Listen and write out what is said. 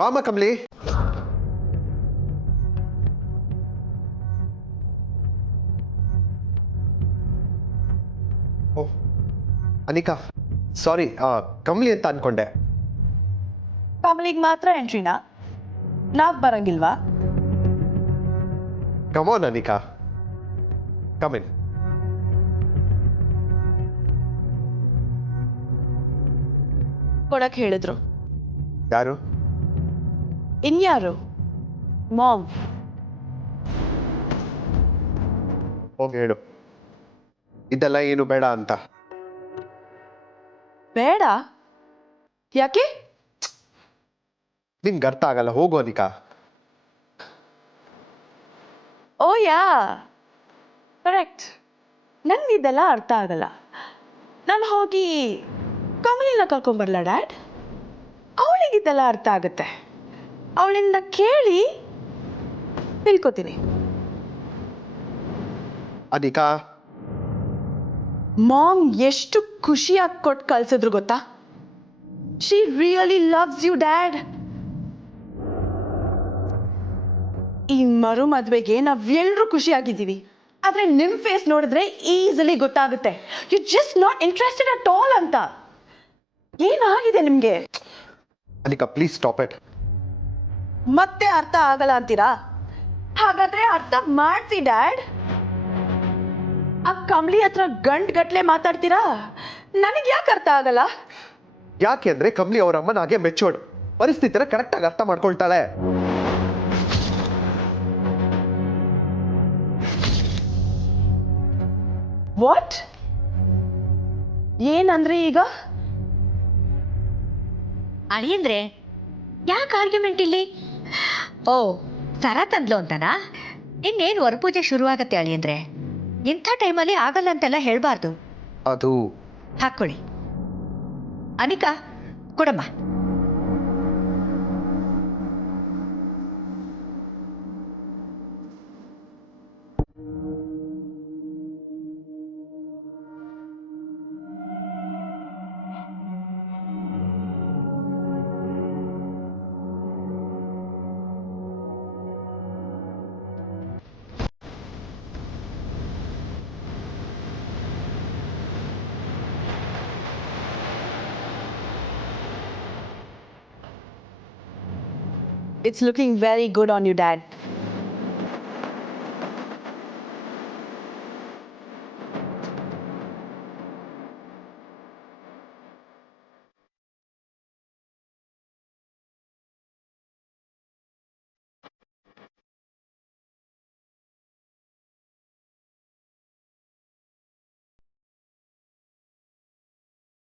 ಬಾಮ ಕಮಲಿ. ಓಹ್ ಅನಿಕಾ, ಸಾರಿ, ಕಮಲಿ ಅಂತ ಅನ್ಕೊಂಡೆ. ಕಮಲಿಗೆ ಮಾತ್ರ ಎಂಟ್ರಿನಾ? ನಾವ್ ಬರಂಗಿಲ್ವಾ? ಕಮಾನ್ ಅನಿಕಾ, ಕಮಿನ್. ಕೊಡಕ್ ಹೇಳಿದ್ರು. ಯಾರು? ಇನ್ಯಾರು? ಮಾಮ್. ಹೋಗಿ ಹೇಳು, ಇದೆಲ್ಲ ಏನು ಬೇಡ ಅಂತ. ಬೇಡ? ಯಾಕೆ? ನಿನ್ಗೆ ಅರ್ಥ ಆಗಲ್ಲ, ಹೋಗು ಅನಿಕಾ. ಓ ಯಾ, ಕರೆಕ್ಟ್. ನನ್ಗೆ ಇದೆಲ್ಲ ಅರ್ಥ ಆಗಲ್ಲ. ನಾನು ಹೋಗಿ ಕಮಲಿನ ಕರ್ಕೊಂಬರ್ಲ ಡ್ಯಾಡ್? ಅವಳಿಗಿದೆಲ್ಲ ಅರ್ಥ ಆಗುತ್ತೆ. ಅವಳಿಂದ ಕೇಳಿ ತಿಳ್ಕೊತೀನಿ. ಅನಿಕಾ, ಮಾಮ್ ಎಷ್ಟು ಖುಷಿಯಾಗಿ ಕೊಟ್ಟು ಕಳ್ಸಿದ್ರು ಗೊತ್ತಾ? She really loves you dad. ಈ ಮರು ಮದ್ವೆಗೆ ನಾವೆಲ್ಲರೂ ಖುಷಿಯಾಗಿದ್ದೀವಿ. ಆದ್ರೆ ನಿಮ್ ಫೇಸ್ ನೋಡಿದ್ರೆ ಈಸಿಲಿ ಗೊತ್ತಾಗುತ್ತೆ you just not interested at all ಅಂತ. ಏನಾಗಿದೆ ನಿಮ್ಗೆ? Anika please stop it. ಮತ್ತೆ ಅರ್ಥ ಆಗಲ್ಲ ಅಂತೀರಾ? ಹಾಗಾದ್ರೆ ಅರ್ಥ ಮಾಡ್ಸಿ ಡ್ಯಾಡ್. ಆ ಕಮಲಿ ಹತ್ರ ಗಂಟ್ಗಟ್ಲೆ ಮಾತಾಡ್ತೀರಾ, ನನಗೆ ಯಾಕೆ ಅರ್ಥ ಆಗಲ್ಲ? ಯಾಕೆ ಅಂದ್ರೆ ಕಮಲಿ ಅವ್ರ ಅಮ್ಮನ ಹಾಗೆ ಮೆಚ್ಚೋಡು, ಪರಿಸ್ಥಿತಿನ ಕರೆಕ್ಟಾಗಿ ಅರ್ಥ ಮಾಡ್ಕೊಳ್ತಾಳೆ. ವಾಟ್? ಏನಂದ್ರೆ ಈಗ? ಅಳಿಯಂದ್ರೆ ಯಾಕೆ ಆರ್ಗ್ಯುಮೆಂಟ್ ಇಲ್ಲಿ? ಓ, ಸರ ತಂದ್ಲು ಅಂತನಾ? ಇನ್ನೇನು ವರಪೂಜೆ ಶುರುವಾಗತ್ತೆ ಅಳಿಯಂದ್ರೆ. ಇಂಥ ಟೈಮಲ್ಲಿ ಆಗಲ್ಲ ಅಂತೆಲ್ಲ ಹೇಳಬಾರ್ದು. ಅದು ಹಾಕ್ಕೊಳ್ಳಿ. ಅನಿಕಾ ಕೊಡಮ್ಮ. It's looking very good on you, Dad.